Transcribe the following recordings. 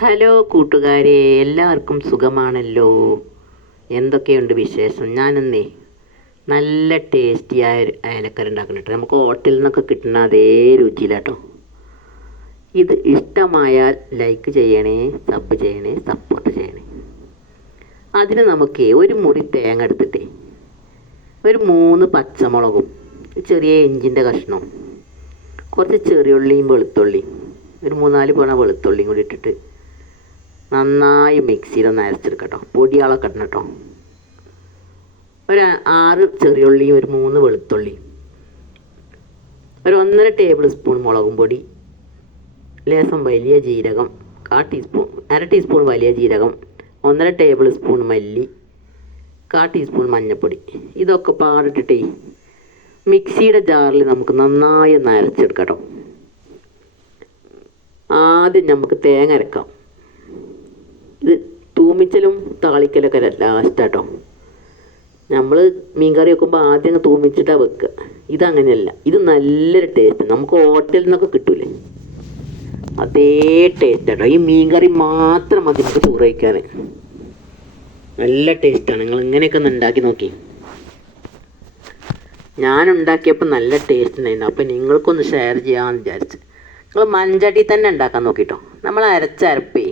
Hello കൂട്ടുകാരെ, എല്ലാവർക്കും സുഖമാണല്ലോ. എന്തൊക്കെയുണ്ട് വിശേഷം? ഞാനെന്നേ നല്ല ടേസ്റ്റിയായ ഒരു അയലക്കറി ഉണ്ടാക്കുന്നുണ്ട്. നമുക്ക് ഹോട്ടലിൽ നിന്നൊക്കെ കിട്ടുന്ന അതേ രുചിയിലാട്ടോ. ഇത് ഇഷ്ടമായാൽ ലൈക്ക് ചെയ്യണേ, സബ് ചെയ്യണേ, സപ്പോർട്ട് ചെയ്യണേ. അതിന് നമുക്ക് ഒരു മുറി തേങ്ങ എടുത്തിട്ടേ ഒരു 3 പച്ചമുളകും ചെറിയ ഇഞ്ചിൻ്റെ കഷ്ണവും കുറച്ച് ചെറിയുള്ളിയും വെളുത്തുള്ളിയും ഒരു 3-4 പോണ വെളുത്തുള്ളിയും കൂടി ഇട്ടിട്ട് നന്നായി മിക്സിയിലൊന്ന് അരച്ചെടുക്കട്ടോ. പൊടിയാളൊക്കെ ഇടണം കേട്ടോ. ഒരു 6 ചെറിയുള്ളിയും ഒരു 3 വെളുത്തുള്ളിയും ഒരു 1.5 ടേബിൾ സ്പൂൺ മുളകും പൊടി, ലേശം വലിയ ജീരകം, 1/4 ടീസ്പൂൺ, 1/2 ടീസ്പൂൺ വലിയ ജീരകം, 1.5 ടേബിൾ സ്പൂൺ മല്ലി, 1/4 ടീസ്പൂൺ മഞ്ഞൾപ്പൊടി. ഇതൊക്കെ പാടിട്ടിട്ടേ മിക്സിയുടെ ജാറിൽ നമുക്ക് നന്നായി ഒന്ന് അരച്ചെടുക്കട്ടോ. ആദ്യം നമുക്ക് തേങ്ങ അരക്കാം. ഇത് തൂമിച്ചലും താളിക്കലൊക്കെ ലാസ്റ്റാട്ടോ. നമ്മൾ മീൻകറി വെക്കുമ്പോൾ ആദ്യം തൂമിച്ചിട്ടാണ് വെക്കുക. ഇതങ്ങനെയല്ല, ഇത് നല്ലൊരു ടേസ്റ്റ്. നമുക്ക് ഹോട്ടലിൽ നിന്നൊക്കെ കിട്ടൂലേ അതേ ടേസ്റ്റ് ആട്ടോ. ഈ മീൻകറി മാത്രം മതി നമുക്ക് ചോറ് കഴിക്കാൻ. നല്ല ടേസ്റ്റാണ്. നിങ്ങൾ ഇങ്ങനെയൊക്കെ ഒന്ന് ഉണ്ടാക്കി നോക്കി. ഞാൻ ഉണ്ടാക്കിയപ്പോൾ നല്ല ടേസ്റ്റ് ഉണ്ടായിരുന്നു. അപ്പോൾ നിങ്ങൾക്കൊന്ന് ഷെയർ ചെയ്യാമെന്ന് വിചാരിച്ച്. നിങ്ങൾ മൺചട്ടി തന്നെ ഉണ്ടാക്കാൻ നോക്കിട്ടോ. നമ്മൾ അരച്ച അരപ്പേ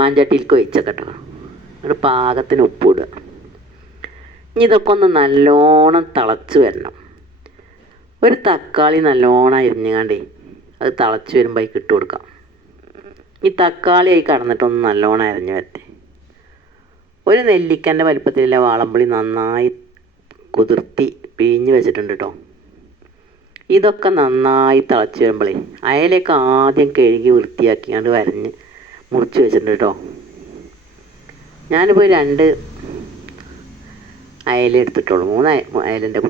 മൺചട്ടിയിലേക്ക് ഒഴിച്ചേക്കട്ടോ. ഒരു പാകത്തിന് ഉപ്പിടുക. ഇനി ഇതൊക്കെ ഒന്ന് നല്ലോണം തിളച്ച് വരണം. ഒരു തക്കാളി നല്ലോണം അരിഞ്ഞാണ്ടേ അത് തിളച്ച് വരുമ്പോൾ അതിൽ ഇട്ട് കൊടുക്കാം. ഈ തക്കാളി ആയി കടന്നിട്ടൊന്ന് നല്ലോണം അരിഞ്ഞ് വരട്ടെ. ഒരു നെല്ലിക്കൻ്റെ വലിപ്പത്തിലുള്ള വാളമ്പുളി നന്നായി കുതിർത്തി പിഴിഞ്ഞ് വെച്ചിട്ടുണ്ട് കേട്ടോ. ഇതൊക്കെ നന്നായി തിളച്ച് വരുമ്പോഴേ അയലേക്ക് ആദ്യം കഴുകി വൃത്തിയാക്കിയാണ്ട് വരഞ്ഞ് മുറിച്ച് വെച്ചിട്ടുണ്ട് കേട്ടോ. ഞാനിപ്പോൾ 2 അയല എടുത്തിട്ടുള്ളൂ. 3 അയലൻ്റെ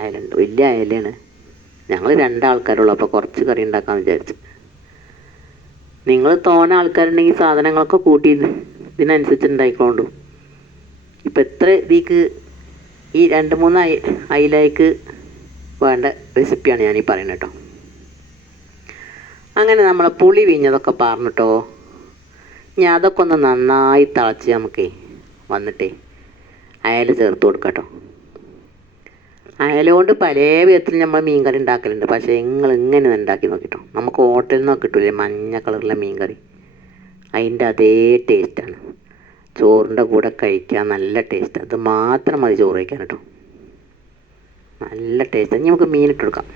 അയലുണ്ട്. വലിയ അയലയാണ്. ഞങ്ങൾ 2 ആൾക്കാരുള്ളൂ. അപ്പോൾ കുറച്ച് കറി ഉണ്ടാക്കാമെന്ന് വിചാരിച്ചു. നിങ്ങൾ തോനെ ആൾക്കാരുണ്ടെങ്കിൽ സാധനങ്ങളൊക്കെ കൂട്ടി ഇതിനനുസരിച്ച് ഉണ്ടായിക്കൊണ്ടു. ഇപ്പം എത്ര ഇതിക്ക് ഈ 2-3 അയിലേക്ക് വേണ്ട റെസിപ്പിയാണ് ഞാനീ പറയുന്നത് കേട്ടോ. അങ്ങനെ നമ്മളെ പുളി വീഞ്ഞതൊക്കെ പറഞ്ഞിട്ടോ. ഇനി അതൊക്കെ ഒന്ന് നന്നായി തിളച്ച് നമുക്കേ വന്നിട്ടേ അയല ചേർത്ത് കൊടുക്കാം കേട്ടോ. അയല കൊണ്ട് പല വിധത്തിൽ നമ്മൾ മീൻകറി ഉണ്ടാക്കലുണ്ട്. പക്ഷേ നിങ്ങൾ ഇങ്ങനെ ഉണ്ടാക്കി നോക്കിട്ടോ. നമുക്ക് ഹോട്ടലിൽ നിന്നൊക്കെ കിട്ടൂലേ മഞ്ഞ കളറിലെ മീൻകറി, അതിൻ്റെ അതേ ടേസ്റ്റാണ്. ചോറിൻ്റെ കൂടെ കഴിക്കാൻ നല്ല ടേസ്റ്റ്. അത് മാത്രം മതി ചോറ് കഴിക്കാൻ കേട്ടോ. നല്ല ടേസ്റ്റ്. ഇനി നമുക്ക് മീനിട്ട് കൊടുക്കാം.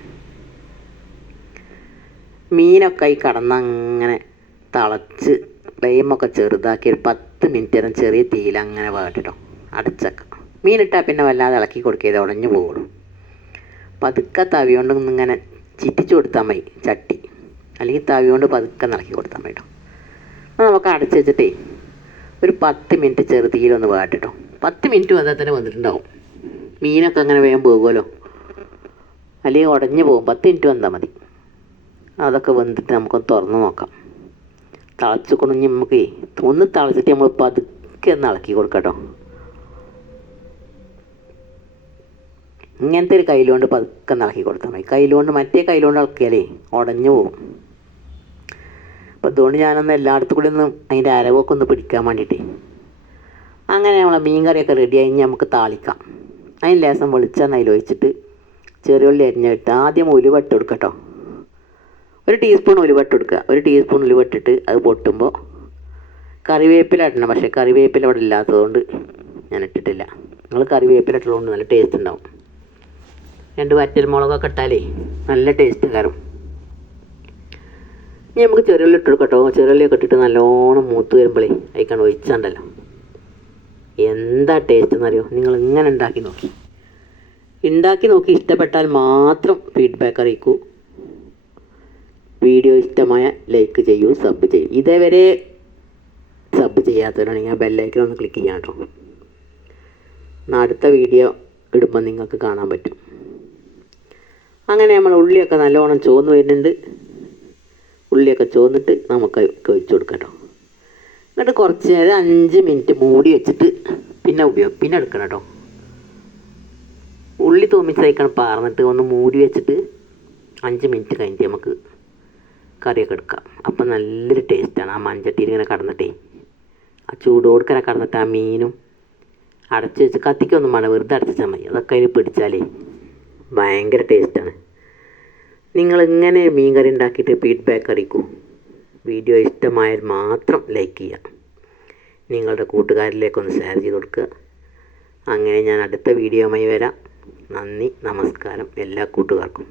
മീനൊക്കെ ഈ കടന്നങ്ങനെ തിളച്ച് ഫ്ലെയിമൊക്കെ ചെറുതാക്കി ഒരു 10 മിനിറ്റ് നേരം ചെറിയ തീയിൽ അങ്ങനെ വേണ്ടിട്ടോ അടച്ചേക്കാം. മീനിട്ടാൽ പിന്നെ വല്ലാതെ ഇളക്കി കൊടുക്കുക, ഉടഞ്ഞു പോകുള്ളൂ. പതുക്കെ തവി കൊണ്ട് ഇങ്ങനെ ചിറ്റിച്ച് കൊടുത്താൽ മതി ചട്ടി, അല്ലെങ്കിൽ തവി കൊണ്ട് പതുക്കെ ഇളക്കി കൊടുത്താൽ മതി കേട്ടോ. അപ്പോൾ നമുക്ക് അടച്ച് വെച്ചിട്ടേ ഒരു 10 മിനിറ്റ് ചെറുതീയിലൊന്ന് വേണ്ടിട്ടോ. 10 മിനിറ്റ് വന്നാൽ തന്നെ വന്നിട്ടുണ്ടാവും. മീനൊക്കെ അങ്ങനെ വേഗം പോകുമല്ലോ, അല്ലെങ്കിൽ ഉടഞ്ഞു പോകും. 10 മിനിറ്റ് വന്നാൽ മതി. അതൊക്കെ വന്നിട്ട് നമുക്കൊന്ന് തുറന്ന് നോക്കാം. തിളച്ച് കൊണ്ടുഞ്ഞ് നമുക്ക് ഒന്ന് തിളച്ചിട്ട് നമ്മൾ പതുക്കെ ഒന്ന് ഇളക്കി കൊടുക്കാം കേട്ടോ. ഇങ്ങനത്തെ ഒരു കയ്യിലുകൊണ്ട് പതുക്കെ ഒന്ന് ഇളക്കി കൊടുത്താൽ മതി. കയ്യിലുകൊണ്ട് മറ്റേ കയ്യിലുകൊണ്ട് ഇളക്കിയാലേ ഉടഞ്ഞു പോകും. അപ്പോൾ അതുകൊണ്ട് ഞാനൊന്ന് എല്ലായിടത്തും കൂടി ഒന്ന് അതിൻ്റെ അരവൊക്കെ ഒന്ന് പിടിക്കാൻ വേണ്ടിയിട്ടേ. അങ്ങനെ നമ്മളെ മീൻ കറിയൊക്കെ റെഡി കഴിഞ്ഞ് നമുക്ക് താളിക്കാം. അതിന് ലേശം വെളിച്ചെണ്ണ അതിൽ ഒഴിച്ചിട്ട് ചെറിയുള്ളി അരിഞ്ഞിട്ട് ആദ്യം ഉലുവ ഇട്ട് കൊടുക്കാം കേട്ടോ. 1 ടീസ്പൂൺ ഉലുവ ഇട്ട് കൊടുക്കുക. 1 ടീസ്പൂൺ ഉലുവ ഇട്ടിട്ട് അത് പൊട്ടുമ്പോൾ കറിവേപ്പില ഇടണം. പക്ഷേ കറിവേപ്പില ഇവിടെ ഇല്ലാത്തതുകൊണ്ട് ഞാൻ ഇട്ടിട്ടില്ല. നിങ്ങൾ കറിവേപ്പില ഇട്ടുള്ളതുകൊണ്ട് നല്ല ടേസ്റ്റ് ഉണ്ടാവും. 2 വറ്റൽമുളകൊക്കെ ഇട്ടാലേ നല്ല ടേസ്റ്റ് കയറും. ഇനി നമുക്ക് ചെറിയുള്ളി ഇട്ട് കൊടുക്കാം കേട്ടോ. ചെറിയുള്ളിയൊക്കെ ഇട്ടിട്ട് നല്ലോണം മൂത്ത് വരുമ്പോഴേ അതിക്കാണ് ഒഴിച്ചാണ്ടല്ലോ എന്താ ടേസ്റ്റ് എന്നറിയോ. നിങ്ങൾ ഇങ്ങനെ ഉണ്ടാക്കി നോക്കി ഇഷ്ടപ്പെട്ടാൽ മാത്രം ഫീഡ്ബാക്ക് അറിയിക്കൂ. വീഡിയോ ഇഷ്ടമായ ലൈക്ക് ചെയ്യൂ, സബ് ചെയ്യൂ. ഇതേവരെ സബ് ചെയ്യാത്തവരാണെങ്കിൽ ആ ബെല്ലൈക്കൺ ഒന്ന് ക്ലിക്ക് ചെയ്യാം കേട്ടോ. അടുത്ത വീഡിയോ ഇടുമ്പോൾ നിങ്ങൾക്ക് കാണാൻ പറ്റും. അങ്ങനെ നമ്മൾ ഉള്ളിയൊക്കെ നല്ലോണം ചോന്ന് വരുന്നുണ്ട്. ഉള്ളിയൊക്കെ ചോന്നിട്ട് നമുക്ക് ഒഴിച്ച് കൊടുക്കാം കേട്ടോ. എന്നിട്ട് കുറച്ച് നേരം 5 മിനിറ്റ് മൂടി വെച്ചിട്ട് പിന്നെ എടുക്കണം കേട്ടോ. ഉള്ളി തൂമിച്ചേക്കണം പാർന്നിട്ട് ഒന്ന് മൂടി വെച്ചിട്ട് 5 മിനിറ്റ് കഴിഞ്ഞിട്ട് നമുക്ക് കറിയൊക്കെ എടുക്കാം. അപ്പം നല്ലൊരു ടേസ്റ്റാണ്. ആ മൺചട്ടിയിൽ ഇങ്ങനെ കടന്നിട്ടേ, ആ ചൂടോടുക്കനെ കടന്നിട്ട് ആ മീനും അടച്ച് വെച്ച് കത്തിക്കൊന്നും വേണം, വെറുതെ അടച്ചാൽ മതി. അതൊക്കെ അതിൽ പിടിച്ചാലേ ഭയങ്കര ടേസ്റ്റാണ്. നിങ്ങളിങ്ങനെ മീൻ കറി ഉണ്ടാക്കിയിട്ട് ഫീഡ്ബാക്ക് അറിയിക്കൂ. വീഡിയോ ഇഷ്ടമായാൽ മാത്രം ലൈക്ക് ചെയ്യുക, നിങ്ങളുടെ കൂട്ടുകാരിലേക്കൊന്ന് ഷെയർ ചെയ്ത് കൊടുക്കുക. അങ്ങനെ ഞാൻ അടുത്ത വീഡിയോയുമായി വരാം. നന്ദി, നമസ്കാരം എല്ലാ കൂട്ടുകാർക്കും.